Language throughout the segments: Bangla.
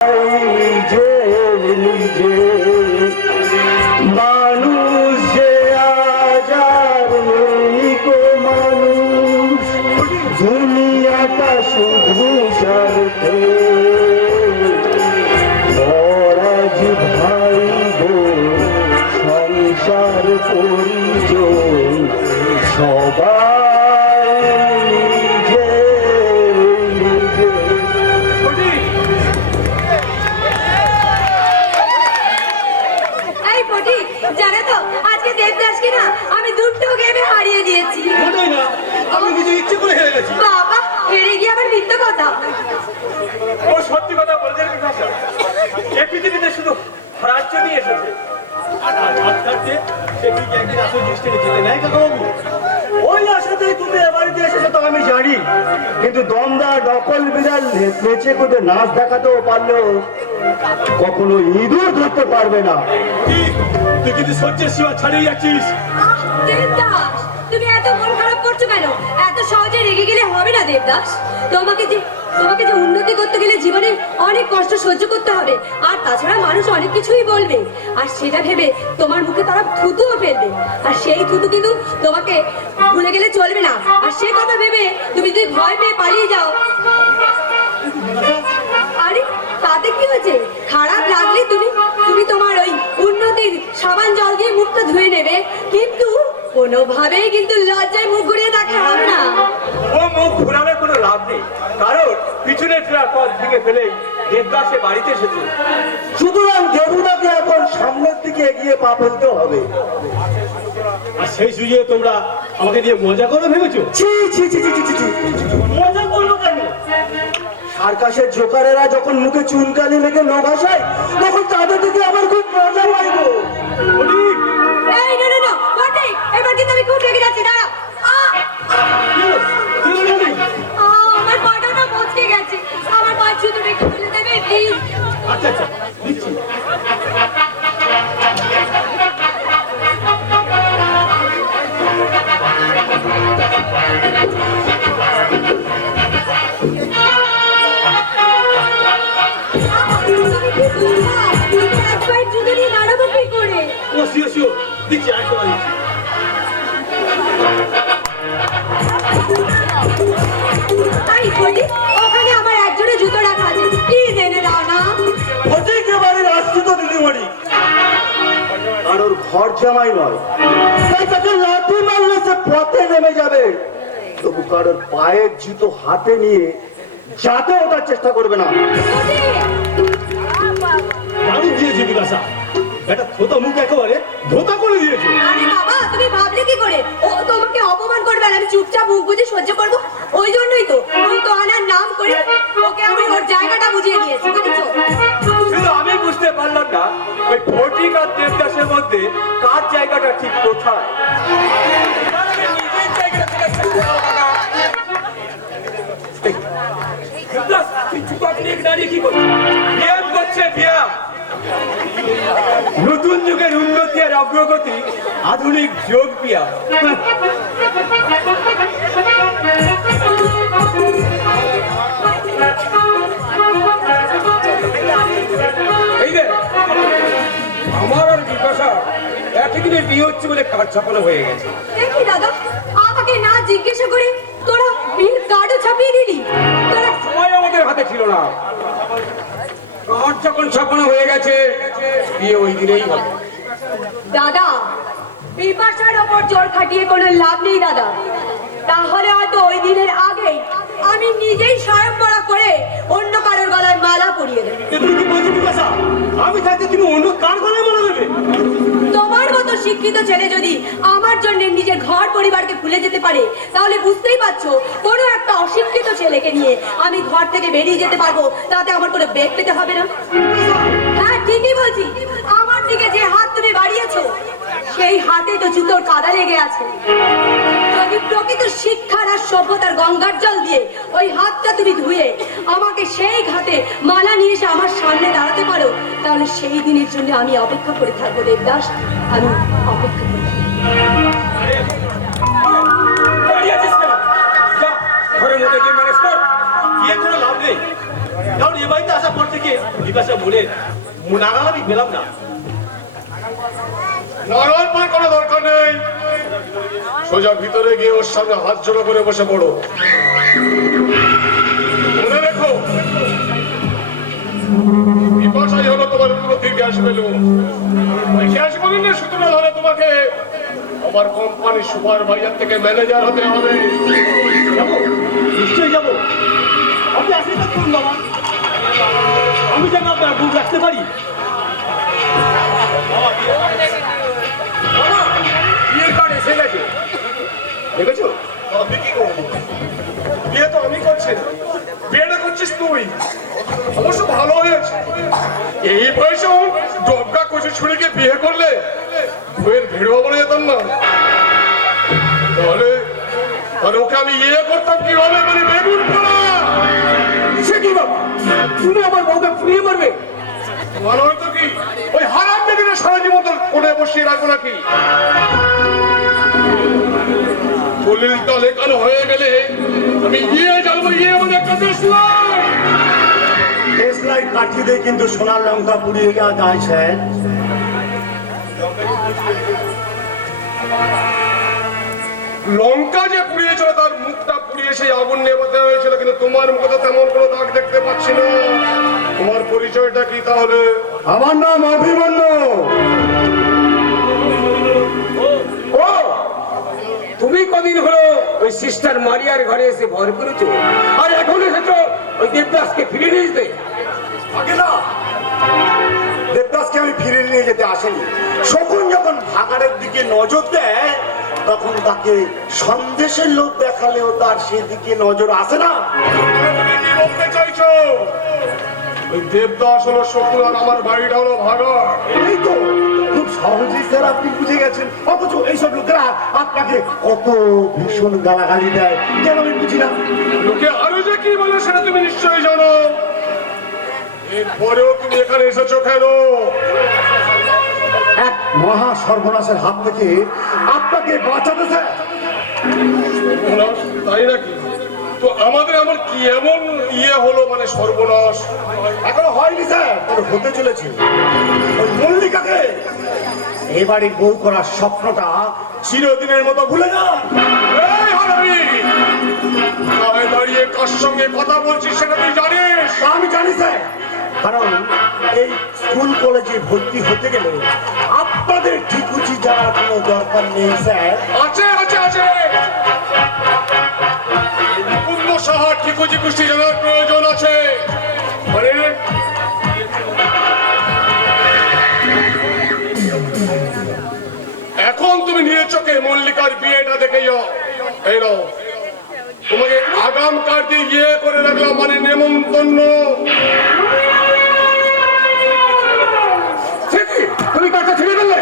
নিজে নিজে মানুষ যে আজার নেই গো মানুষ দুনিয়াটা শুধু স্বার্থে মরাজ ভাই গো সংসার পরিচয় সবাই নিজে নিজে। জানো তো আজকে দেবদাসকে না আমি দুটো গেমে হারিয়ে দিয়েছি। না আমি কিছু ইচ্ছে করে হেরে গেছি। বাবা হেরে গিয়ে আবার মিথ্যে কথা। ও সত্যি কথা বলতে ভাষা এই পৃথিবীতে শুধু রাজ্য নিয়ে এসেছে ওই আশাতেই তুমি এ বাড়িতে এসেছো তো আমি জানি, কিন্তু দমদা ডকল বিড়াল নেচে কোদে নাচ দেখাতেও পারলেও কখনো ইঁদুর ধরতে পারবে না। তুই কিন্তু সহ্যের সীমা ছাড়িয়ে যাচ্ছিস। দেবদাস তুমি এত মন খারাপ করছো কেন? এত সহজে রেগে গেলে হবে না দেবদাস। তোমাকে যে উন্নতি করতে গেলে জীবনে অনেক কষ্ট সহ্য করতে হবে, আর তাছাড়া মানুষ অনেক কিছুই বলবে, আর সেটা ভেবে তোমার মুখে তারা থুতুও ফেলবে, আর সেই থুতু কিন্তু তোমাকে ভুলে গেলে চলবে না। আর সে কথা ভেবে তুমি যদি ভয় পেয়ে পালিয়ে যাও, আরে তাতে কি হয়েছে? খারাপ লাগলে তুমি তোমার ওই উন্নতির সাবান জল দিয়ে মুখটা ধুয়ে নেবে, কিন্তু কোনোভাবেই কিন্তু লজ্জায় মুখ ঘুরিয়ে থাকতে হবে না। ও মুখ ঘুরানোর কোনো লাভ নেই, কারণ পিছনে ফেরার পথ ভেঙে ফেলেই দেবদাসে বাড়িতে এসেছে। সুতরাং দেবুদাকে এখন সামনের দিকে এগিয়ে পা ফেলতে হবে। আর সেই সুযোগে তোমরা আমাকে নিয়ে মজা করে ভেবেছো? ছি ছি ছি ছি ছি ছি। মজা করবো কেন? সার্কাসের জোকারেরা যখন মুখে চুনকালি লেগে ন ভাসায় তখন তাদের দিকে আমার খুব মজা হয় গো। এই না বটে, এবার কিন্তু আমি খুব রেগে যাচ্ছি। দাঁড়া, আমার পাটাটা মচকে গেছে, আমার পায়ের জুতোটা একটু খুলে দেবে প্লিজ? আচ্ছা আচ্ছা দিচ্ছি। একবার জুতো নিয়ে দাঁড়াবো কি করে? ও শিও দিচ্ছি, আরেকটা দিচ্ছি। তাই বলি ওখানে আমার একজোড়া জুতো রাখা আছে, প্লিজ এনে দাও না। একেবারে রাস্তি তো দিদিমণি, আর ওর ঘর জামাই নয়, তাই তাকে লাথি মারলে সে পথে নেমে যাবে। তবু কারোর পায়ের জুতো হাতে নিয়ে যাতে ওঠার চেষ্টা করবে না। দারুণ দিয়েছি বিকাশা, এটা থোতা মুখ একেবারে ধোতা করে দিয়েছে। আরে বাবা তুমি ভাবলে কি করে ও তোমাকে অপমান করবে আর আমি চুপচাপ মুখ বুঝে সহ্য করবো? ওই জন্যই তো আনার নাম করে ওকে আমি ওর জায়গাটা বুঝিয়ে দিয়েছি, বুঝেছো? শুধু আমি বুঝতে পারলাম না ওই ফটিক আর দেবদাসের মধ্যে কার জায়গাটা ঠিক কোথায়। দেবদাস, তুই চুপা নিয়ে দাঁড়িয়ে কি করছিস? ব্যায়াম করছে ব্যায়াম। নতুন যুগের উন্নতি আর অগ্রগতি, আধুনিক যোগ ব্যায়াম। এই যে আমার আর বিকাশা একই দিনে বিয়ে হচ্ছে বলে কার্ড ছাপানো হয়ে গেছে। দেখি দাদা, আমাকে না জিজ্ঞাসা করে তোরা বিয়ের কার্ডও ছাপিয়ে দিলি? তোরা সময় আমাদের হাতে ছিল না, কার্ড যখন ছাপানো হয়ে গেছে বিয়ে ওই দিনেই হবে। দাদা বিপাশার ওপর জোর খাটিয়ে কোনো লাভ নেই দাদা, তাহলে হয়তো ওই দিনের আগেই আমি নিজেই স্বয়ংবরা করে অন্য কারোর গলায় মালা পরিয়ে দেব। তুমি কি বলছো বিকাশা? আমি থাকতে তুমি অন্য কার গলায় মালা দেবে? তোমার মতো শিক্ষিত ছেলে যদি আমার জন্য নিজের ঘর পরিবারকে ভুলে যেতে পারে, তাহলে বুঝতেই পারছো কোনো একটা অশিক্ষিত ছেলেকে নিয়ে আমি ঘর থেকে বেরিয়ে যেতে পারবো, তাতে আমার কোনো বেগ পেতে হবে না। হ্যাঁ ঠিকই বলছি, আমার দিকে যে হাত তুমি বাড়িয়েছো সেই হাতে তো জুতোর কাদা লেগে আছে। যদি প্রকৃত শিক্ষার আর সভ্যতার গঙ্গার জল দিয়ে ওই হাতটা তুমি ধুয়ে আমাকে সেই ঘাটে মালা নিয়ে এসে আমার সামনে দাঁড়াতে পারো, তাহলে সেই দিনের জন্য আমি অপেক্ষা করে থাকবো দেবদাস, আমি অপেক্ষা করি। ঘরের মধ্যে গিয়ে ম্যানেজ কর, গিয়ে কোনো লাভ নেই, কারণ এ বাড়িতে আসার পর থেকে যে বিপাশা বলে নাগাল আমি পেলাম না। নাগাল পার কোনো দরকার নেই, সোজা ভিতরে গিয়ে ওর সামনে হাত জোড়া করে বসে পড়ো। মনে রেখো, বিপাশাই হলো তোমার উন্নতির গ্যাস বেলুন। ওই গ্যাস বেলুনের সূত্র ধরে তোমাকে আমার কোম্পানি সুপারভাইজার থেকে ম্যানেজার হতে হবে। নিশ্চয়ই যাবো। আপনি আশীর্বাদ করুন বাবা, আমি যেন আপনার বুক রাখতে পারি। বিয়ের কার্ড এসে গেছে, দেখেছো? আমি কি করবো? বিয়ে তো আমি করছি না, বিয়েটা করছিস তুই। অবশ্য ভালো হয়েছে, এই বয়সে ডবকা কচি ছুরিকে বিয়ে করলে বইয়ের ভিড়ও বলে যেতাম না। তাহলে আর ওকে আমি ইয়ে করতাম কিভাবে, মানে বেগুন পোড়া। সে কি বাবা, তুমি আমার বউকে ফুরিয়ে মারবে? ভালো হয়তো কি ওই হারাম বেগুনের সারা জীবন তোর কোণে বসিয়ে রাখবো নাকি? দলিলটা লেখানো হয়ে গেলে আমি ইয়ে জানবো, ইয়ে মানে একটা দেশলাই। দেশলাই কাঠি দিয়ে কিন্তু সোনার লঙ্কা পুড়িয়ে গেছে যায় স্যার। লঙ্কা যে পুড়িয়েছিল তার মুখটা পুড়িয়ে সেই আগুন নেভাতে হয়েছিল, কিন্তু তোমার মুখে তো তেমন কোনো দাগ দেখতে পাচ্ছি না। তোমার পরিচয়টা কি তাহলে? আমার নাম অভিমন্যু। ও তুমি কদিন হলো ওই সিস্টার মারিয়ার ঘরে এসে ভর করেছো, আর এখন এসেছো ওই দেবদাসকে ফিরে নিয়ে যেতে? আগে না, দেবদাসকে আমি ফিরে নিয়ে যেতে আসেনি। শকুন যখন ভাগাড়ের দিকে নজর দেয় তখন তাকে সন্দেশের লোভ দেখালেও তার সেদিকে নজর আসে না। তুমি কি বলতে চাইছো? ওই দেবদাস হলো শকুন আর আমার বাড়িটা হলো ভাগাড়। এই তো খুব সহজেই স্যার আপনি বুঝে গেছেন, অথচ এইসব লোকেরা আপনাকে কত ভীষণ গালাগালি দেয় কেন আমি বুঝি না। লোকে আরো যে কি বলে সেটা তুমি নিশ্চয়ই জানো। এরপরেও তুমি এখানে এসেছো কেন? এক মহা সর্বনাশের হাত থেকে আপনাকে বাঁচাতে স্যার। তাই নাকি? তো আমাদের আমার কি এমন ইয়ে হলো, মানে সর্বনাশ? এখনো হয়নি স্যার, তবে হতে চলেছে। ওই মল্লিকাকে এবারে বউ করার স্বপ্নটা চিরদিনের মতো ভুলে যান। এই হারামি! গায়ে দাঁড়িয়ে কার সঙ্গে কথা বলছিস সেটা তুই জানিস? তা আমি জানি স্যার, কারণ এই স্কুল কলেজে ভর্তি হতে গেলে আপনাদের ঠিকুচি জানার কোনো দরকার নেই স্যার। আছে আছে আছে, মুকুন্দ সাহার ঠিকুজি কুষ্টি জানার প্রয়োজন আছে। মানে এখন তুমি নিয়ে চোখে মল্লিকার বিয়েটা দেখে যাও। এই নাও, তোমাকে আগাম কার্ড দিয়ে ইয়ে করে রাখলাম, মানে নেমন্তন্ন। তুমি কাজটা ছেড়ে ফেললে?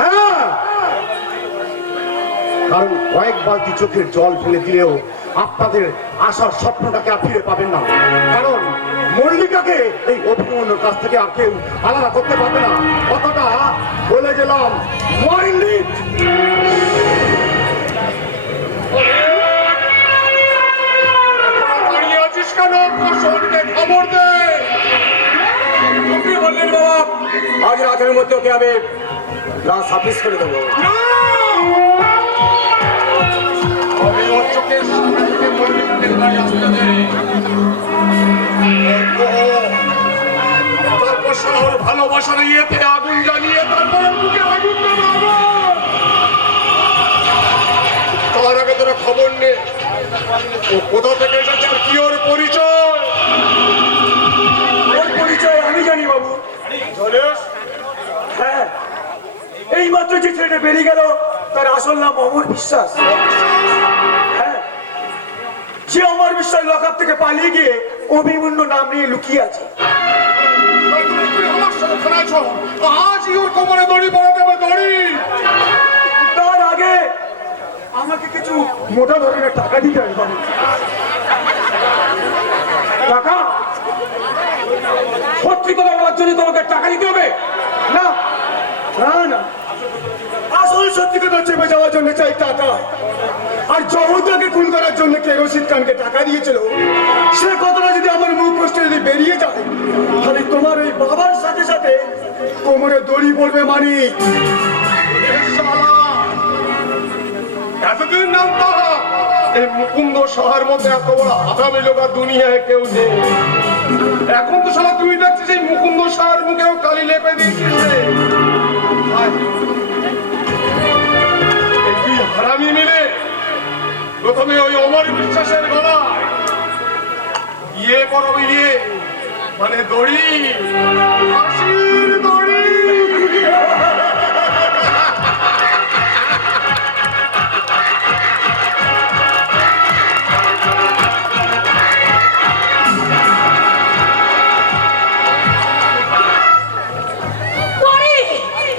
হ্যাঁ, কারণ কয়েক বালতি চোখের জল ফেলে দিলেও আপনাদের আসার স্বপ্নটাকে আর ফিরে পাবেন না। কারণ মল্লিকাকে এই অভিমন্যুর কাছ থেকে আর কেউ আলাদা করতে পারবে না। কথাটা বলে গেলাম। Mind it. দাঁড়িয়ে আছিস কেন? প্রশাসনকে খবর দে। আপনি বললেন বাবা আজ রাতের মধ্যে ওকে আমি লাশ হাফিস করে দেবো। আমি ওর চোখের সামনে থেকে মল্লিকাকে গাড়ি আসতে দে। তারপর শহর ভালোবাসার ইয়েতে আগুন জ্বালিয়ে তারপর বুকে আগুন দেবো। তার আগে তোরা খবর নে ও কোথা থেকে এসেছে আর কি ওর পরিচয়। ওর পরিচয় আমি জানি বাবু। জানিস? হ্যাঁ, এই মাত্র যে ছেলেটা বেরিয়ে গেল তার আসল নাম অমর বিশ্বাস। হ্যাঁ, যে অমর বিশ্বাস লকআপ থেকে পালিয়ে গিয়ে অভিমন্যু নাম নিয়ে লুকিয়ে আছে। তুই আমার সাথে খেলাচ্ছ, আজই ওর কোমরে দড়ি পড়াতে হবে, দড়ি। তার আগে আমাকে কিছু মোটা ধরনের টাকা দিতে হবে বাবু। টাকা? সত্যি কথা বলার জন্য তোমাকে টাকা দিতে হবে? না না না, আসল সত্যি কথা চেপে যাওয়ার জন্য চাই টাকা। আর জহরদাকে খুন করার জন্য কে রশিদ খানকে টাকা দিয়েছিল সে কথাটা যদি আমার মুখ কষ্টে যদি বেরিয়ে যায় সঙ্গে দড়ি পড়বে মানিক। এতদিন নাম তাহা এই মুকুন্দ সাহার মধ্যে এত বড় আগামী লোক আর দুনিয়ায় কেউ নেই। এখন তো শালা তুই দেখছিস এই মুকুন্দ সাহার মুখেও কালি লেপে দিয়েছিস রে। এই দুই হারামি মিলে প্রথমে ওই অমর বিশ্বাসের গলায় ইয়ে পড়াবো, ইয়ে মানে দড়ি, ফাঁসির দড়ি।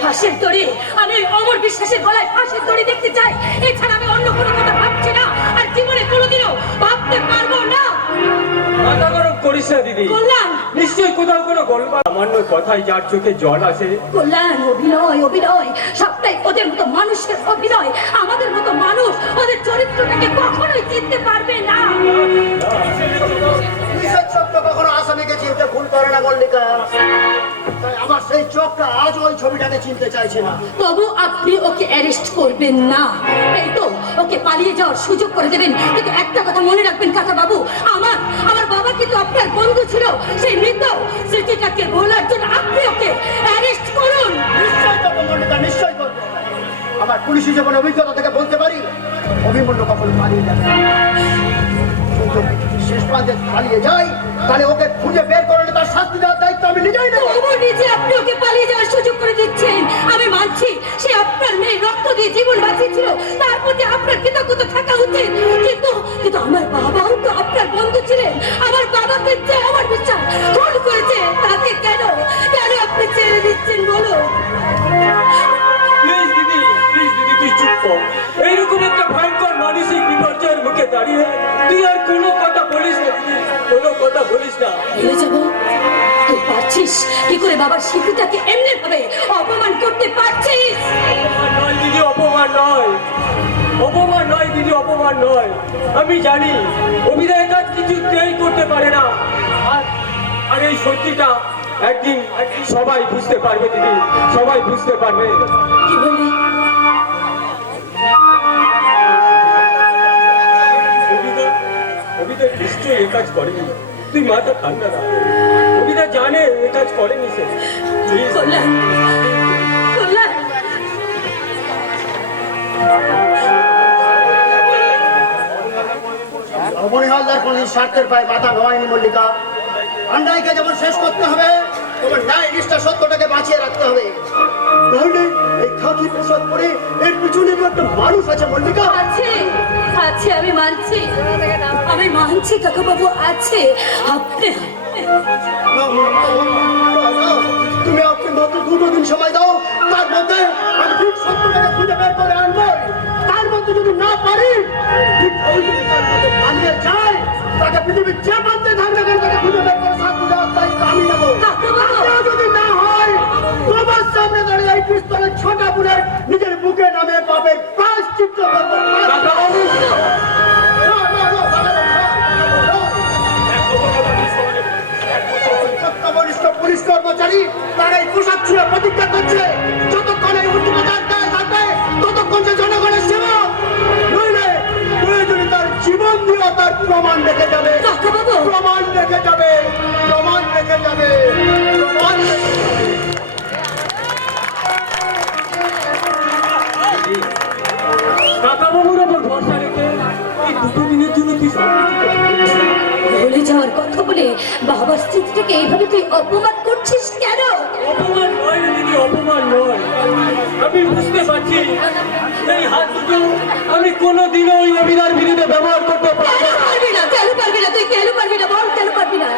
ফাঁসির দড়ি, আমি অমর বিশ্বাসের গলায় ফাঁসির দড়ি দেখতে চাই। এছাড়া আমি অন্য কোনো কথা ভাবছি না, আর জীবনে কোনোদিনও ভাবতে পারবো না। মাথা গরম করিস না দিদি। কল্যাণ, নিশ্চয়ই কোথাও কোনো গল্প সামান্য কথায় যার চোখে জল আসে। কল্যাণ, অভিনয় অভিনয় সবটাই ওদের মতো মানুষের অভিনয়। আমাদের মতো মানুষ ওদের চরিত্রটাকে কখনোই চিনতে পারবে না। কিসের চোখটা কখনো আসামিকে চিনতে ভুল করে না মল্লিকা? তাই আমার সেই চোখটা আজ ওই ছবিটাকে চিনতে চাইছে না। তবু আপনি ওকে অ্যারেস্ট করবেন না, এই তো ওকে পালিয়ে যাওয়ার সুযোগ করে দেবেন। কিন্তু একটা কথা মনে রাখবেন কাকা বাবু, আমার বাবা কিন্তু আপনার বন্ধু ছিল। সেই মৃত স্মৃতিটাকে ভোলার জন্য আপনি ওকে অ্যারেস্ট করুন। নিশ্চয় করবো মল্লিকা, নিশ্চয় করবো। আমার পুলিশি জীবনের অভিজ্ঞতা থেকে বলতে পারি অভিমন্যু কখনো পালিয়ে যাবে না। কিন্তু শেষ প্রান্তে পালিয়ে যায়, তাহলে ওকে খুঁজে বের করে তার শাস্তি দেওয়ার দায়িত্ব আমি নিজেই নেব। তবু নিজে আপনি ওকে পালিয়ে যাওয়ার সুযোগ করে দিচ্ছেন। আমি মানছি সে আপনার মেয়ে রক্ত দিয়ে জীবন বাঁচিয়েছিল, তার প্রতি আপনার কৃতজ্ঞতা থাকা উচিত। কিন্তু আমার বাবাও তো আপনার বন্ধু ছিলেন। আমার বাবাকে যে আমার বিশ্বাস খুন করেছে, তাকে কেন আপনি ছেড়ে দিচ্ছেন বলো? প্লিজ দিদি, তুই চুপ কর। এইরকম একটা ভয়ঙ্কর মানসিক বিপর্যয়ের মুখে দাঁড়িয়ে তুই আর কোনো কথা বলিস না দিদি, কোনো কথা বলিস না। হেরে যাবো? তুই পারছিস কি করে বাবার স্মৃতিটাকে এমনি ভাবে অপমান করতে পারছিস? অপমান নয় দিদি, অপমান নয়, অপমান নয় দিদি, অপমান নয়। আমি জানি অভিনয়ের কাজ কিছুতেই করতে পারে না, আর এই সত্যিটা একদিন সবাই বুঝতে পারবে দিদি, সবাই বুঝতে পারবে। কি বলি? অভিদা নিশ্চয়ই এ কাজ করেনি, তুই মাথা ঠান্ডা না। অভিদা জানে এ কাজ করেনি সে। কল্যাণ, কল্যাণ, অমনি হালদার কোনদিন স্বার্থের পায়ে মাথা নোয়ায়নি মল্লিকা। অন্যায়কে যেমন শেষ করতে হবে, তোমার ন্যায় নিষ্ঠা সত্যটাকে বাঁচিয়ে রাখতে হবে। তাহলে এই খাকি পোশাক পরে এর পিছনে তো একটা মানুষ আছে মল্লিকা। আছে আছে, আমি মানছি কাকা বাবু, আছে। আপনি তুমি আপনি মাত্র 2 দিন সময় দাও, তার মধ্যে আমি ঠিক সত্যটাকে খুঁজে বের করে আনবো। তার মধ্যে যদি না পারি, ঠিক ওই যদি তার মধ্যে পালিয়ে যায়, তাকে পৃথিবীর যে প্রান্তে থাকবে তাকে খুঁজে বের করে শাস্তি দেওয়ার দায়িত্ব আমি নেবো। তাতেও যদি না হয়, তোমার সামনে দাঁড়িয়ে এই পিস্তলের ছোটা বুড়ে নিজের বুকে নামে পাপের প্রায়শ্চিত্ত করবো। পুলিশ কর্মচারী তারা এই পোশাক ছুঁয়ে প্রতিজ্ঞা করছে, যতক্ষণ এই উচ্চতার গায়ে থাকবে ততক্ষণ সে জনগণের সেবা। নইলে প্রয়োজনে তার জীবন দিয়ে তার প্রমাণ রেখে যাবে, প্রমাণ রেখে যাবে, প্রমাণ রেখে যাবে, প্রমাণ রেখে যাবে। কাকাবাবুর ওপর ভরসা রেখে এই 2 দিনের জন্য তুই ভুলে যাওয়ার কথা বলে বাবার স্মৃতিটাকে এইভাবে তুই অপমান করছিস কেন? অপমান নয় দিদি, অপমান নয়। আমি বুঝতে পারছি এই হাত দুটো আমি কোনোদিনও ওই অভিধার বিরুদ্ধে ব্যবহার করতে পারবো না। পারবি না, কেন পারবি না? তুই কেন পারবি না বল, কেন পারবি না?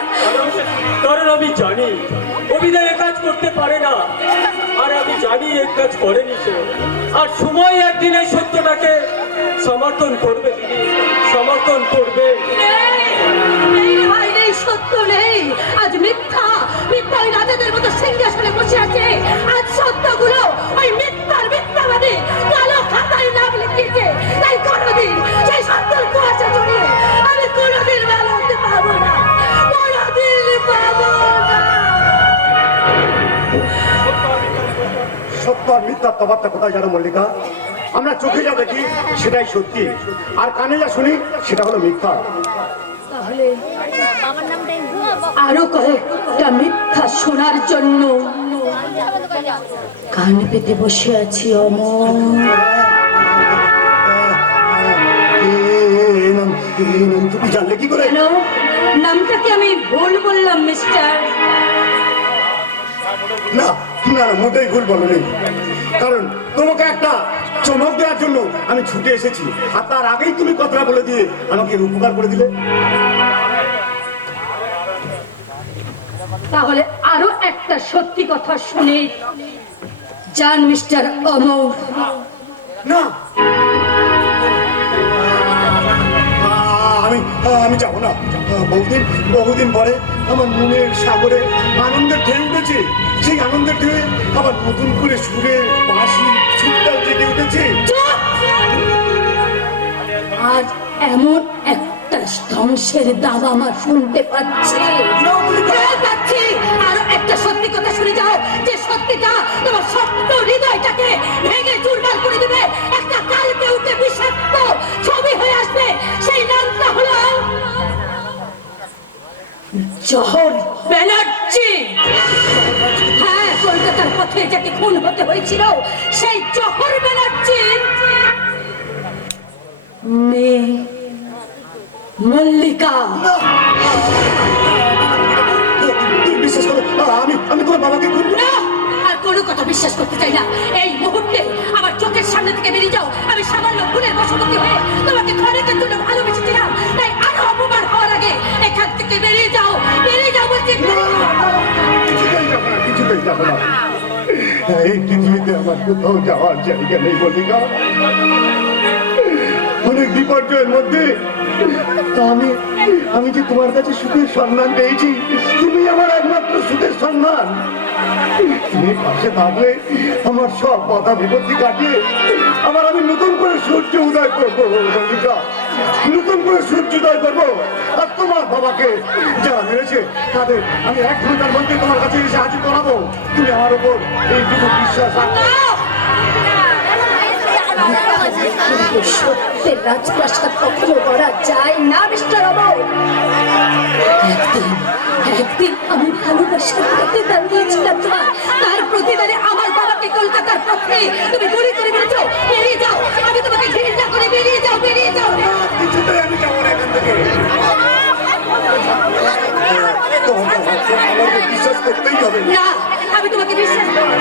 কারণ আমি জানি অভিধা এ কাজ করতে পারে না, আর আমি জানি এ কাজ করেনি সে। আর সময় একদিন এই সত্যটাকে সমর্থন করবে দিদি, সমর্থন করবে। নেই, সত্য নেই। আজ মিথ্যা ওই রাজাদের মতো সিংহাসনে বসে আছে। আজ সত্যগুলো ওই মিথ্যাবাদী কালো খাতায় নাম লিখিয়েছে। তাই কোনোদিন সেই সত্যের কুয়াশা জড়িয়ে আমি কোনোদিন ভালো হতে পারবো না, কোনোদিন পাবো না। আর মিথ্যার তফাৎটা কোথায় জানো মল্লিকা? আমরা চোখে যা দেখি সেটাই সত্যি, আর কানে যা শুনি সেটা হলো মিথ্যা। তাহলে আরো কয়েকটা মিথ্যা শোনার জন্য কান পেতে বসে আছি অমর। তুমি জানলে কি করে? কেন নামটা কি আমি ভুল বললাম মিস্টার? না না, মোটেই ভুল বলনি, কারণ তোমাকে একটা চমক দেওয়ার জন্য আমি ছুটে এসেছি, আর তার আগেই তুমি কথাটা বলে দিয়ে আমাকে উপকার করে দিলে। তাহলে আরো একটা সত্যি কথা শুনে যান মিস্টার অমর। না, আমি যাবো না। বহুদিন পরে আমার মনের সাগরে আনন্দের ঢেউ উঠেছে, সেই আনন্দের ঢেউ আবার নতুন করে সুরে বাঁশি ছুটটাও জেগে উঠেছে। আর এমন একটা ধ্বংসের দাবা আমার শুনতে পাচ্ছি। আরো একটা সত্যি কথা শুনে যাও, যে সত্যিটা তোমার স্বপ্ন হৃদয়টাকে ভেঙে চুরমার করে দেবে। একটা কালকে উঠে বিষাক্ত ছবি হয়ে আসবে, সেই নামটা হলো জহর ব্যানার্জি। হ্যাঁ, কলকাতার পথে যাকে খুন হতে হয়েছিল সেই জহর ব্যানার্জির মেয়ে মল্লিকা। তুমি বিশ্বাস করো, আমি তোমার বাবাকে খুন না, আর কোনো কথা বিশ্বাস করতে চাই না। এই মুহূর্তে আমার চোখের সামনে থেকে বেরিয়ে যাও। আমি সামান্য ভুলের বশবর্তী হয়ে তোমাকে ক্ষণিকের জন্য ভালোবেসেছিলাম, তাই আরো অপমান হওয়ার আগে এখান থেকে বেরিয়ে যাও। বেরিয়ে যাও বলছি। কিছুতেই যাবো না। এই পৃথিবীতে আমার কোথাও যাওয়ার জায়গা নেই মল্লিকা। অনেক বিপর্যয়ের মধ্যে আমি যে তোমার কাছে সুখের সন্ধান পেয়েছি, তুমি আমার একমাত্র সুখের সন্ধান। তুমি পাশে থাকলে আমার সব বাধা বিপত্তি কাটিয়ে আমি নতুন করে সূর্য উদয় করবো মল্লিকা, নতুন করে সূর্য উদয় করবো। আর তোমার বাবাকে যারা মেরেছে তাদের আমি 1 ঘন্টার মধ্যে তোমার কাছে এসে হাজির করাবো। তুমি আমার উপর এইটুকু বিশ্বাস রাখো। সত্যের রাজপ্রাসাদ কখনো করা যায় না মিস্টার অমর। একদিন আমি ভালোবাসার প্রতিদান দিয়েছিলাম তোমার, তার প্রতিদানে আমার বাবাকে কলকাতার পথে তুমি গুলি করে মেরেছো। বেরিয়ে যাও, আমি তোমাকে ঘৃণা করে। বেরিয়ে যাও, বেরিয়ে যাও। কিছুতেই আমি যাবো না এখান থেকে। আমাকে বিশ্বাস করতেই হবে। না, আমি তোমাকে বিশ্বাস করি।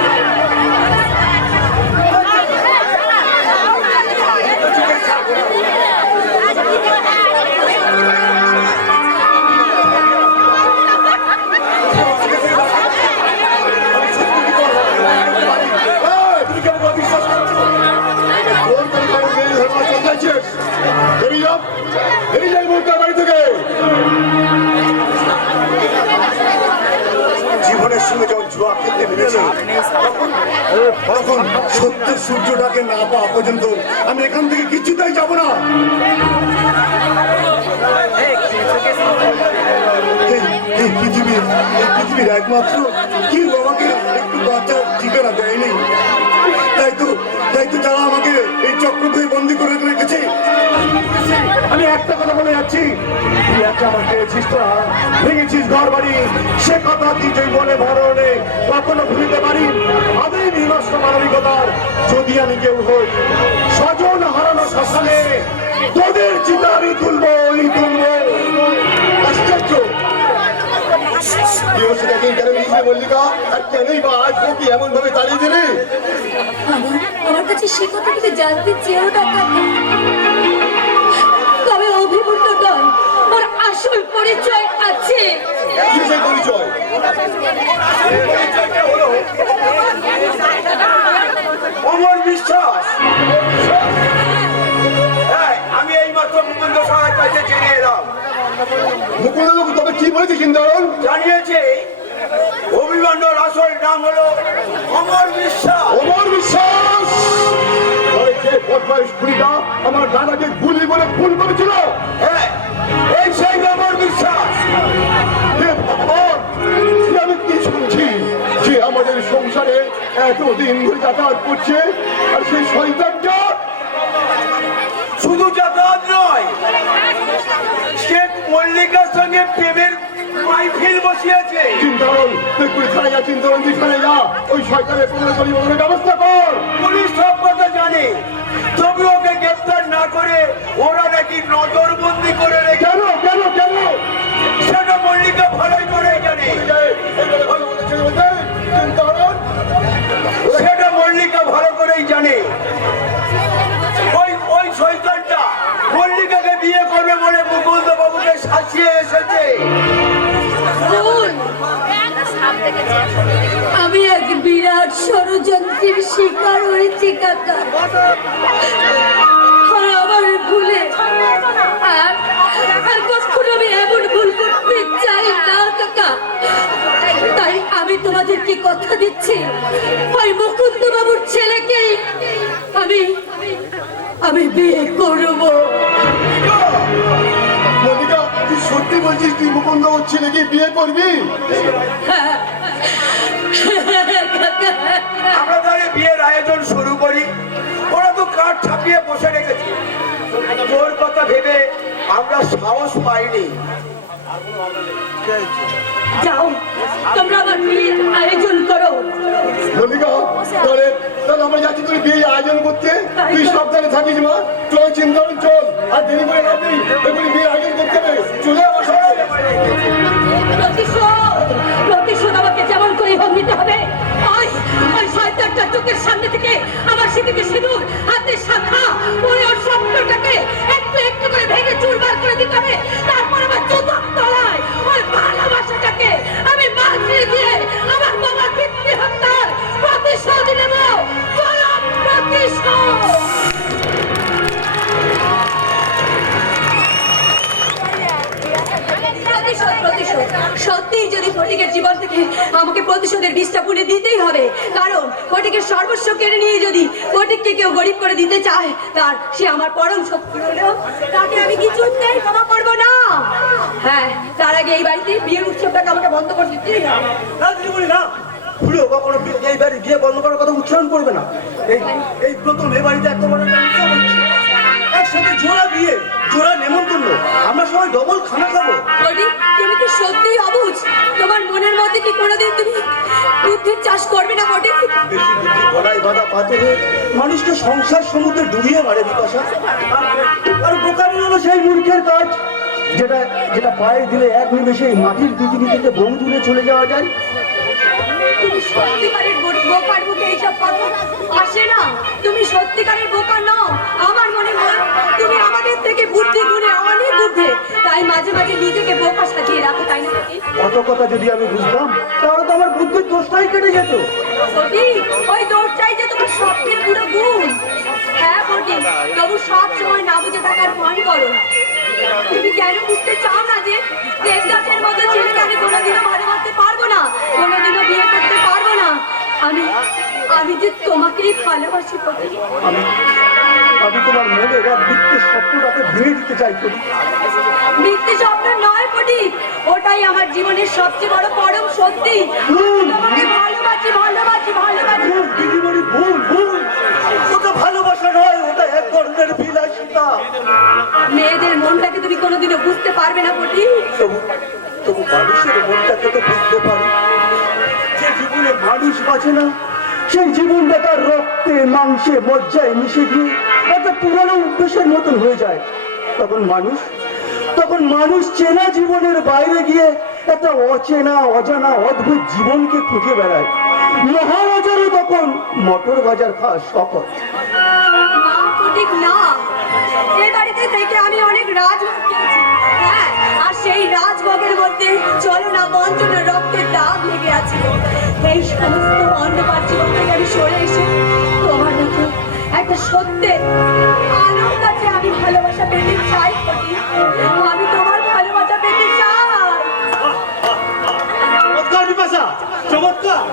জীবনের সঙ্গে যখন জোয়া খেলতে নেমেছি, তখন সত্যের সূর্যটাকে না পাওয়া পর্যন্ত আমি এখান থেকে কিছুতেই যাব না। এই পৃথিবীর একমাত্র কেউ আমাকে একটু বাঁচার ঠিকানা দেয়নি। তাই তো যারা আমাকে এই চক্রব্যূহে বন্দি করে রেখেছে, আমি একটা কথা বলে যাচ্ছি, তুই একটা আমার পেয়েছিস, তোরা ভেঙেছিস ঘর বাড়ি, সে কথা তুই যে মনে ভরণে কখনো ভুলিতে পারি। আমি নির্নষ্ট মানবিকতার যদি আমি কেউ হই, স্বজন হারানো শ্মশানে তোদের চিতা আমি তুলবো। আশ্চর্য, মল্লিকা, আর কেনই বা আজ কি এমন ভাবে তাড়িয়ে দিলে? আমার কাছে সে কথা তুমি জানতে চেয়েও না। তবে অভিমন্যু নয়, ওর আসল পরিচয় আছে। কিসের পরিচয়? অমর বিশ্বাস। আমি এই মাত্র মুকুন্দ সাহার কাছে জেনে এলাম। মুকুন্দ তবে কি বলেছে কিন্দারণ? জানিয়েছে অভিমন্যুর আসল নাম হলো অমর বিশ্বাস। অমর বিশ্বাস আমার দাদাকে গুলি বলে খুন করেছিল। হ্যাঁ, এই সেই অমর বিশ্বাস। আমি কি শুনছি যে আমাদের সংসার সংসারে এতদিন ধরে যাতায়াত করছে, আর সেই শয়তানটা শুধু যাতায়াত নয়, শেখ মল্লিকার সঙ্গে প্রেমের মাইফিল বসিয়েছে। চিন্তারণ তুই থানায় যা, চিন্তারণ তুই থানায় যা, ওই শয়তানের পরিবহনের ব্যবস্থা কর। পুলিশ সব কথা জানে, তবে ওকে গ্রেপ্তার না করে ওরা নাকি নজরবন্দি করে রেখে। কেন কেন কেন? সেটা মল্লিকা ভালোই করে জানে, চিন্তারণ সেটা মল্লিকা ভালো করেই জানে। ওই ওই শয়তানটা মল্লিকাকে বিয়ে করবে বলে মুকুন্দ বাবুকে শাসিয়ে এসেছে। ভুল। আমি এক বিরাট ষড়যন্ত্রের শিকার হয়েছি কাকা, আর আমার ভুলে আর কখনো আমি এমন ভুল করতে চাই না কাকা। তাই আমি তোমাদেরকে কথা দিচ্ছি, ওই মুকুন্দ বাবুর ছেলেকেই আমি আমি বিয়ে করবো। মল্লিকা, তুই সত্যি বলছিস তুই মুকুন্দ ওর ছেলেকে বিয়ে করবি? আমরা তাহলে বিয়ের আয়োজন শুরু করি। ওরা তো কাঠ ছাপিয়ে বসে রেখেছে, তোর কথা ভেবে আমরা সাহস পাইনি। যাও, তোমরা আমার বিয়ের আয়োজন করো। মল্লিকা, তাহলে তাহলে আমরা যাচ্ছি তোর বিয়ে আয়োজন করতে। তুই সাবধানে থাকিস মা, চল চিন্তারণ চল, আর দেরি করে লাভ নেই, এগুলি বিয়ে আয়োজন করতে হবে। চলে আমার সাথে। প্রতিশোধ আমাকে যেমন করে হোক নিতে হবে। ওই শয়তানটা চোখের সামনে থেকে আমার সিঁথিতে সিঁদুর, হাতে শাখা, ওই ওর স্বপ্নটাকে একটু একটু করে ভেঙে চুরমার করে দিতে হবে। তারপর আমার চোখের তলায় ওই ভালোবাসাটাকে আমি মাঝে দিয়ে আমার বাবার পিতৃ হত্যার প্রতিশোধ নেব। চরম প্রতিশোধ। সত্যি যদি ফটিকের জীবন থেকে আমাকে প্রতিশোধের বীজটা পুড়ে দিতেই হবে, কারণ ফটিকের সর্বস্ব কেড়ে নিয়ে যদি ফটিককে কেউ গরিব করে দিতে চায়, তার সে আমার পরম শত্রু হলেও তাকে আমি কিছুতেই ক্ষমা করবো না। হ্যাঁ, তার আগে এই বাড়িতে বিয়ের উৎসবটাকে আমাকে বন্ধ করে দিতেই হবে। না ভুলো কখনো এই বাড়ি বিয়ে বন্ধ করার কথা উচ্চারণ করবে না। এই প্রথম এ বাড়িতে এত বড় একটা উৎসব হচ্ছে, একসাথে জোড়া বিয়ে, জোড়া নেমন্তন্ন, আমরা সবাই ডবল খানা খাবো। তুমি কি সত্যিই অবুঝ? তোমার মনের মধ্যে কি কোনোদিন তুমি বুদ্ধির চাষ করবে না? বটে বেশি বুদ্ধি গলায় বাঁধা পাথরে মানুষকে সংসার সমুদ্রে ডুবিয়ে মারে বিপাশা। আর বোকামি হলো সেই মূর্খের কাজ, যেটা যেটা পায়ে দিলে এক নিমেষে মাটির পৃথিবী থেকে বোম তুলে চলে যাওয়া যায়। তুমি সত্যিকারের বোকার মুখে এইসব কথা আসে না। তুমি সত্যিকারের বোকা নও। আমার মনে হয় তুমি আমাদের থেকে বুদ্ধি গুণে অনেক ঊর্ধ্বে, তাই মাঝে মাঝে নিজেকে বোকা সাজিয়ে রাখো, তাই না? অত কথা যদি আমি বুঝতাম তাহলে তো আমার বুদ্ধির দোষটাই কেটে যেত। ওই দোষটাই যে তোমার স্বপ্নের পুরো গুণ। হ্যাঁ বটি, তবু সব সময় না বুঝে থাকার ভান করো। তুমি কেন বুঝতে চাও না যে দেবদাসের মতো ছেলেকে আমি কোনোদিনও ভালোবাসতে পারবো না, কোনোদিনও বিয়ে করতে পারবো না। আমি যে তোমাকেই ভালোবাসি বটি। আমি তোমার মনে এক মিথ্যে স্বপ্নটাকে ভেঙে দিতে চাই বটি। মিথ্যে স্বপ্ন নয় বটি, ওটাই আমার জীবনের সবচেয়ে বড় পরম সত্যি। তোমাকে ভালোবাসি ভালোবাসি ভালোবাসি। ভুল দিদিমণি, ভুল ভুল, ওটা ভালোবাসা নয়, ওটা এক ধরনের বিলাসিতা। মেয়েদের মনটাকে তুমি কোনোদিনও বুঝতে পারবে না বটি। তবু মানুষের মনটাকে তো বুঝতে পারি। যে জীবনে মানুষ বাঁচে না, সেই জীবনটা তার রক্তে মাংসে মজ্জায় মিশে গিয়ে একটা পুরানো অভ্যেসের মতন হয়ে যায়। তখন মানুষ চেনা জীবনের বাইরে গিয়ে একটা অচেনা অজানা অদ্ভুত জীবনকে খুঁজে বেড়ায়। মহারাজারও তখন মটর বাজার খাওয়া শখর। না, এই বাড়িতে থেকে আমি অনেক রাজভোগ খেয়েছি। হ্যাঁ, আর সেই রাজভোগের মধ্যে চলো না বঞ্চনার রক্তের দাগ লেগে আছে। এই সমস্ত অন্ধকার জীবন থেকে আমি সরে এসে তোমার মতো একটা সত্যের আলোর কাছে আমি ভালোবাসা পেতে চাই। আমি তোমার ভালোবাসা পেতে চাই। চমৎকার!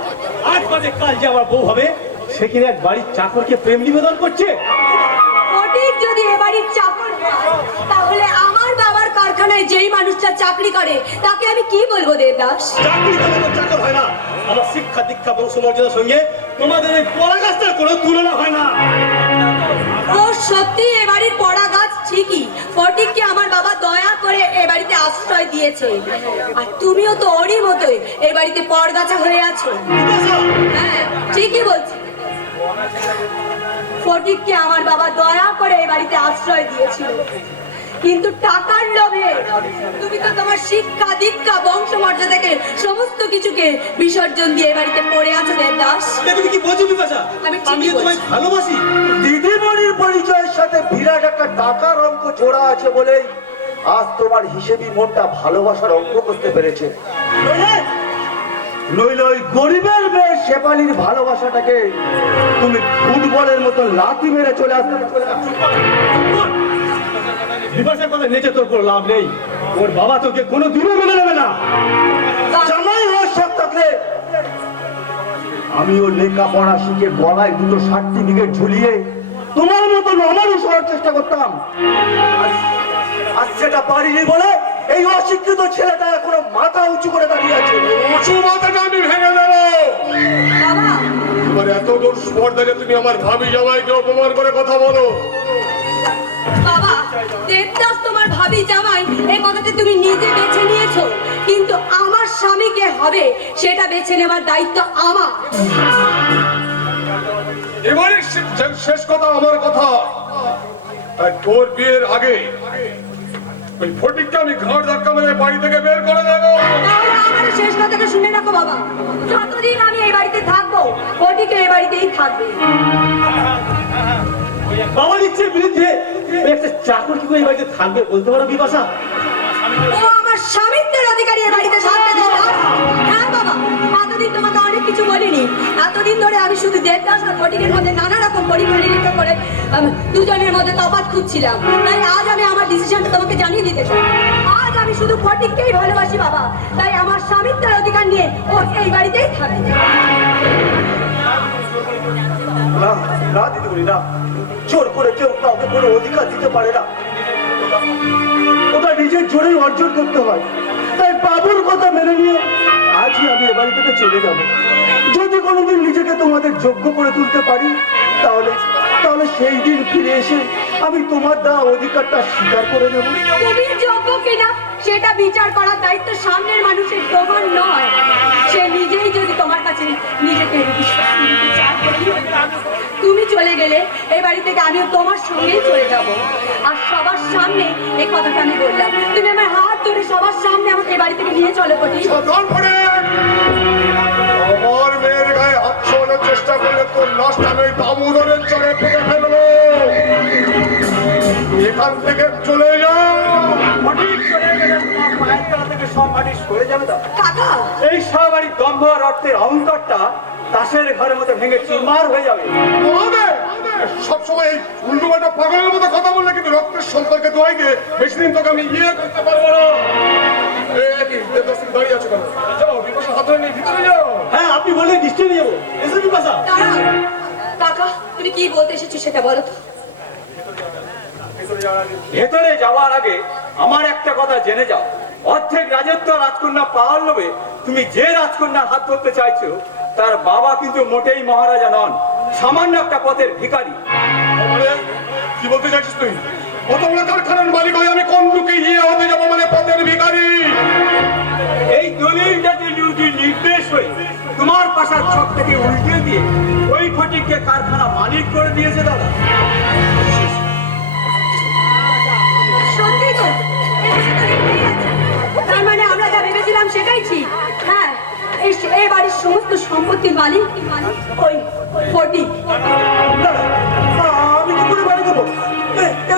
আজ বাদে কাল যে আমার বউ হবে, সে কিনা এক বাড়ির চাকরকে প্রেম নিবেদন করছে। ফটিক যদি এ বাড়ির চাকর হয়, তাহলে আমার বাবার কারখানায় যেই মানুষটা চাকরি করে তাকে আমি কি বলবো দেবদাস? চাকরি করে চাকর হয় না। আমার শিক্ষা দীক্ষা শিক্ষা বংশমর্যাদার সঙ্গে তোমাদের এই পড়া গাছটার কোনো তুলনা হয় না। ও সত্যি এ বাড়ির পড়া গাছ ঠিকই, ফটিককে আমার বাবা দয়া করে এ বাড়িতে আশ্রয় দিয়েছে। আর তুমিও তো ওরই মতোই এ বাড়িতে পড়গাছা হয়ে আছো। হ্যাঁ ঠিকই বলছি, ফটিককে আমার বাবা দয়া করে এ বাড়িতে আশ্রয় দিয়েছিল, কিন্তু টাকার লোভে তুমি তো তোমার শিক্ষা দীক্ষা বংশমর্যাদাকে সমস্ত কিছুকে বিসর্জন দিয়ে এ বাড়িতে পড়ে আছো দেবদাস। তুমি কি বোঝো বিপাশা? আমি ঠিকই আমি তোমায় বলছি। ভালোবাসি। দিদিমণির পরিচয়ের সাথে বিরাট একটা টাকার অঙ্ক জোড়া আছে বলেই আজ তোমার হিসেবি মনটা ভালোবাসার অঙ্ক করতে পেরেছে। নইলে ওই গরিবের মেয়ে শেফালির ভালোবাসাটাকে তুমি ফুটবলের মতো লাথি মেরে চলে আসতে। বিপাশার কথা নেচে তোর কোনো লাভ নেই। ওর বাবা তোকে কোনো দিনও মেনে নেবে না। জামাই হওয়ার শখ থাকলে আমিও লেখাপড়া শিখে গলায় দুটো সার্টিফিকেট ঝুলিয়ে তোমার মতন আমারও হওয়ার চেষ্টা করতাম। আর সেটা পারিনি বলে এই অশিক্ষিত ছেলেটা এখনো মাথা উঁচু করে দাঁড়িয়ে আছে। উঁচু মাথাটা আমি ভেঙে দেবো। বাবা তোমার এত দূর স্পর্ধায় তুমি আমার ভাবি জামাইকে অপমান করে কথা বলো। বাবা, দেবদাস তোমার ভাবি জামাই এই কথাটা তুমি নিজে বেছে নিয়েছো, কিন্তু আমার স্বামীকে হবে সেটা বেছে নেওয়ার দায়িত্ব আমার। এবারে শেষ কথা আমার কথা। তাই তোর বিয়ের আগে ওই ফটিককে আমি ঘাড় ধাক্কা মেরে বাড়ি থেকে বের করে দেবো। তাহলে আমার শেষ কথাটা শুনে রাখো বাবা, যতদিন আমি এই বাড়িতে থাকবো ফটিকে এই বাড়িতেই থাকবে। বাবার ইচ্ছের বিরুদ্ধে একটা চাকর কি করে এই বাড়িতে থাকবে বলতে পারো বিপাশা? ও আমার স্বামীত্বের অধিকারী এই বাড়িতে থাকবে দেবদাস। হ্যাঁ বাবা, এতদিন তোমাকে অনেক কিছু বলিনি। এতদিন ধরে আমি শুধু দেবদাস আর ফটিকের মধ্যে নানা রকম পরীক্ষা নিরীক্ষা করে দুজনের মধ্যে তফাৎ খুঁজছিলাম। তাই আজ আমি আমার ডিসিশনটা তোমাকে জানিয়ে দিতে চাই। আজ আমি শুধু ফটিককেই ভালোবাসি বাবা, তাই আমার স্বামীত্বের অধিকার নিয়ে ও এই বাড়িতেই থাকবে। না না দিদিমণি না, জোর করে কেউ কাউকে কোনো অধিকার দিতে পারে না। ওটা নিজের জোরেই অর্জন করতে হয়। তাই বাবুর কথা মেনে নিয়ে আজই আমি এ বাড়ি থেকে চলে যাব। যদি কোনোদিন নিজেকে তোমাদের যোগ্য করে তুলতে পারি তাহলে তাহলে সেই দিন ফিরে এসে আমি তোমার দেওয়া অধিকারটা স্বীকার করে নেব। তুমি যোগ্য কিনা সেটা বিচার করার দায়িত্ব সামনের মানুষের, তোমার নয়। সে নিজেই যদি তোমার কাছে নিজেকে বিচার করে, তুমি চলে গেলে এই বাড়ি থেকে আমিও তোমার সঙ্গেই চলে যাব। আর সবার সামনে এই কথাটা আমি বললাম, তুমি আমার হাত ধরে সবার সামনে আমাকে এই বাড়ি থেকে নিয়ে চলো ফটিক। সাবধান করে আমার মেয়ের গায়ে হাত ছোঁয়ানোর চেষ্টা করলে তোর লাশটা আমি দামোদরের চরে ফেলে ফেলবো। এখান থেকে চলে যাও। ফটিক চলে গেলে তোমার পায়ের তলা থেকে সব মাটি সরে যাবে তো। কাকা এই সবারই দম্ভ আর অর্থের অহংকারটা তাসের ঘরের মতো ভেঙে চুরমার হয়ে যাবে। সবসময় উল্টো পাল্টা পাগলের মতো কথা বললে কিন্তু রক্তের সম্পর্কে দোয়াই গিয়ে বেশি দিন তোকে আমি ইয়ে করতে পারবো না। দাঁড়িয়ে আছো কেন? যাও বিপাশা হাত ধরে নিয়ে ভিতরে যাও। হ্যাঁ আপনি বললেন নিশ্চয়ই নিয়ে যাবো। এসে বিপাশা দাঁড়াও, কাকা তুমি কি বলতে এসেছো সেটা বলো তো। ভেতরে যাওয়ার আগে আমার একটা কথা জেনে যাও, অর্ধেক রাজত্ব রাজকন্যা পাওয়ার লোভে তুমি যে রাজকন্যার হাত ধরতে চাইছো তার বাবা কিন্তু মোটেই মহারাজা নন, সামান্য একটা পথের ভিখারি। মানে কি বলতে চাইছিস তুই? কত বড় কারখানার মালিক হয়ে আমি কোন দুঃখে ইয়ে হতে যাবো মানে পথের ভিখারি? এই দলিলটা যে নির্দেশ হয়ে তোমার পাশার ছক থেকে উল্টে দিয়ে ওই ফটিককে কারখানা মালিক করে দিয়েছে দাদা। সত্যি তো, তার মানে আমরা যা ভেবেছিলাম সেটাই ঠিক। হ্যাঁ, এই বাড়ির সমস্ত সম্পত্তির মালিক ওই ফটিক। আমি কি করে বাড়ি দেবো?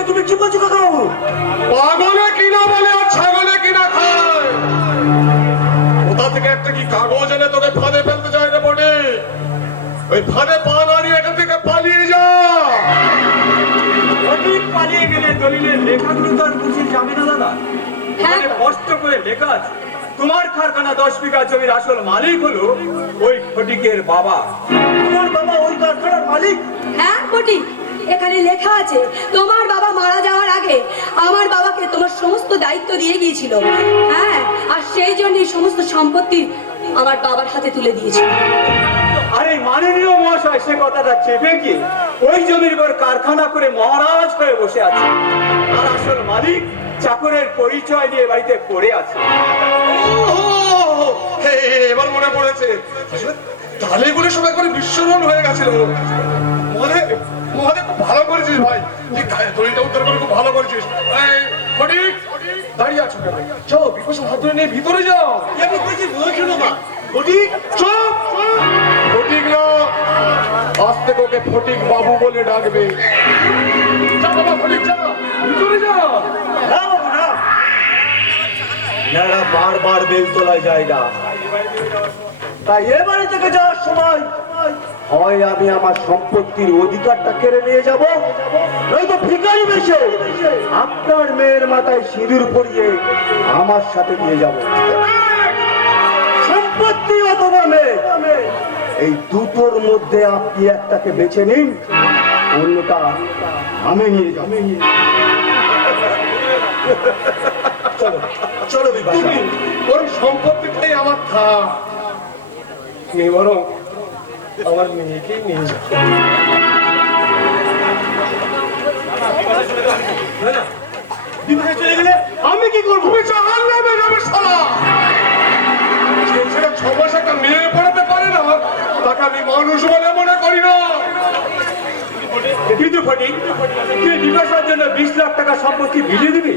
তুমি কি বলছো কাকা বাবু? পাগলে কিনা বলে আর ছাগলে কিনা খায়। কোথা থেকে একটা কি কাগজ এনে তোকে ফাঁদে ফেলতে চায় রে বটে? ওই ফাঁদে পা না নিয়ে এখান থেকে পালিয়ে যা। ফটিক পালিয়ে গেলে দলিলের লেখাগুলো তো আর বুঝে যাবে না দাদা। হ্যাঁ। এখানে কষ্ট করে লেখা আছে তোমার কারখানা 10 বিঘা জমির আসল মালিক হলো ওই ফটিকের বাবা। তোমার বাবা ওই কারখানার মালিক? হ্যাঁ ফটিক, এখানে লেখা আছে তোমার বাবা মারা যাওয়ার আগে আমার বাবাকে তোমার সমস্ত দায়িত্ব দিয়ে গিয়েছিল। হ্যাঁ, আর সেই জন্য সমস্ত সম্পত্তি আমার বাবার হাতে তুলে দিয়েছে। আরে মাননীয় মহাশয় সে কথাটা চেপে কি ওই জমির উপর কারখানা করে মহারাজ হয়ে বসে আছে, আর আসল মালিক চাকরের পরিচয় নিয়ে বাড়িতে পড়ে আছে। এবার মনে পড়েছে, আসলে তালে বলে সবাই করে বিশ্বরণ হয়ে গেছিল। মহাদেব মহাদেব খুব ভালো করেছিস ভাই, তুই দড়িটা উদ্ধার করে খুব ভালো করেছিস। এই, ফটিক, দাঁড়িয়ে আছো কেন? যাও বিপাশার হাত ধরে নিয়ে ভিতরে যাও। ফটিক চুপ! ফটিক না, আজ থেকে ওকে ফটিক বাবু বলে ডাকবে। যা বাবা ফটিক যা, ভিতরে যা। না বাবু না, এনারা বারবার বেলতলায় যায় না, তাই এ বাড়ি থেকে যাওয়ার সময় হয় আমি আমার সম্পত্তির অধিকারটা কেড়ে নিয়ে যাব, নয়তো ভিখারি বেশে আপনার মেয়ের মাথায় সিঁদুর পরিয়ে আমার সাথে নিয়ে যাব। সম্পত্তি অথবা মেয়ে, এই দুটোর মধ্যে আপনি একটাকে বেছে নিন, অন্যটা আমি নিয়ে যাব। চলো চলো বিপাশা। ওর সম্পত্তিটাই আমার থাক, নেই বরং আমার মেয়েকেই নিয়ে যা। চলে গেলে আমি কি করবো? তুমি জাহান নামে যাবে শালা। যে ছেলে 6 মাস একটা মেয়ে পড়াতে পারে না, তাকে আমি মানুষ বলে মনে করি না। কিন্তু ফটিক, তুই বিকাশের জন্য 20 লাখ টাকা সম্পত্তি বিলিয়ে দিবি?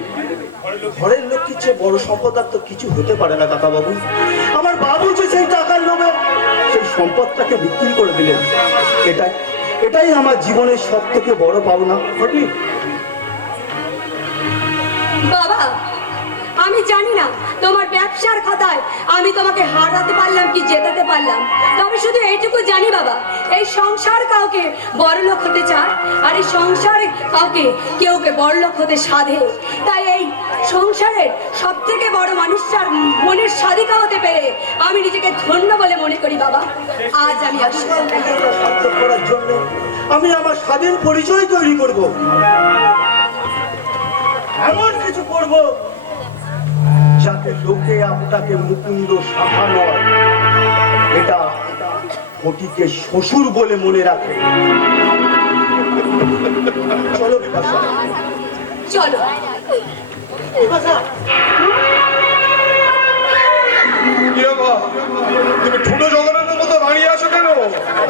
ঘরের লক্ষ্মীর চেয়ে বড় সম্পদ আর তো কিছু হতে পারে না কাকা বাবু। আমার বাবু যে সেই টাকার লোভে সেই সম্পদটাকে বিক্রি করে দিলেন, এটাই আমার জীবনের সব থেকে বড় পাওনা। ফটিক, বাবা, আমি জানি না তোমার ব্যবসার কথায় আমি তোমাকে হারাতে পারলাম কি জেতাতে পারলাম, তবে শুধু এইটুকু জানি বাবা, এই সংসার কাউকে বড়লোক হতে চায়, আর এই সংসারে কাউকে কেউকে বড়লোক হতে সাধে। তাই এই সংসারের সব থেকে বড় মানুষটার মনের স্বাধিকা হতে পেরে আমি নিজেকে ধন্য বলে মনে করি বাবা। আজ আমি আসি। সার্থক করার জন্য আমি আমার স্বাধীন পরিচয় তৈরি করব, এমন কিছু করব যাতে লোকে আপনাকে মুকুন্দ শাখা নয়, এটা ফটিকে শ্বশুর বলে মনে রাখে। চলো বিপাশা। চলো। কি বাবা, তুমি ঠুনো জগনের মতো দাঁড়িয়ে আছো কেন?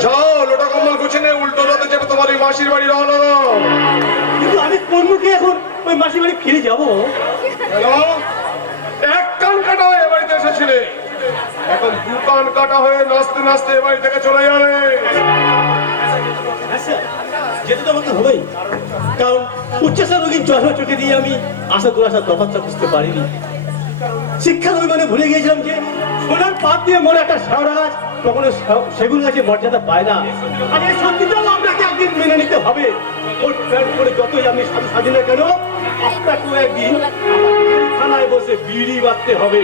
যাও লোটা কম্বল গুছিয়ে উল্টো রাতে যাবে তোমার এই মাসির বাড়ি রওনা দাও। কিন্তু আমি কোন মুখে এখন ওই মাসির বাড়ি ফিরে যাবো? হ্যালো, এক কান কাটা হয়ে এ বাড়িতে এসেছিলে, এখন 2 কান কাটা হয়ে নাচতে নাচতে এ বাড়ি থেকে চলে যাবে। আচ্ছা, যেতে তো আমাকে হবেই, কারণ উচ্চাসা রোগীর চশমা চোখে দিয়ে আমি আশা গোলাশার তফাৎটা বুঝতে পারিনি। শিক্ষার অভিমানে ভুলে গিয়েছিলাম যে সোনার পাত দিয়ে মনে একটা শেওড়া গাছ কখনো সেগুন গাছের মর্যাদা পায় না। আর এই সত্যিটাও আপনাকে একদিন মেনে নিতে হবে। ওর প্যান্ট করে যতই আপনি সাথে সাজি না কেন, আপনাকেও একদিন থানায় বসে বিড়ি বাঁধতে হবে।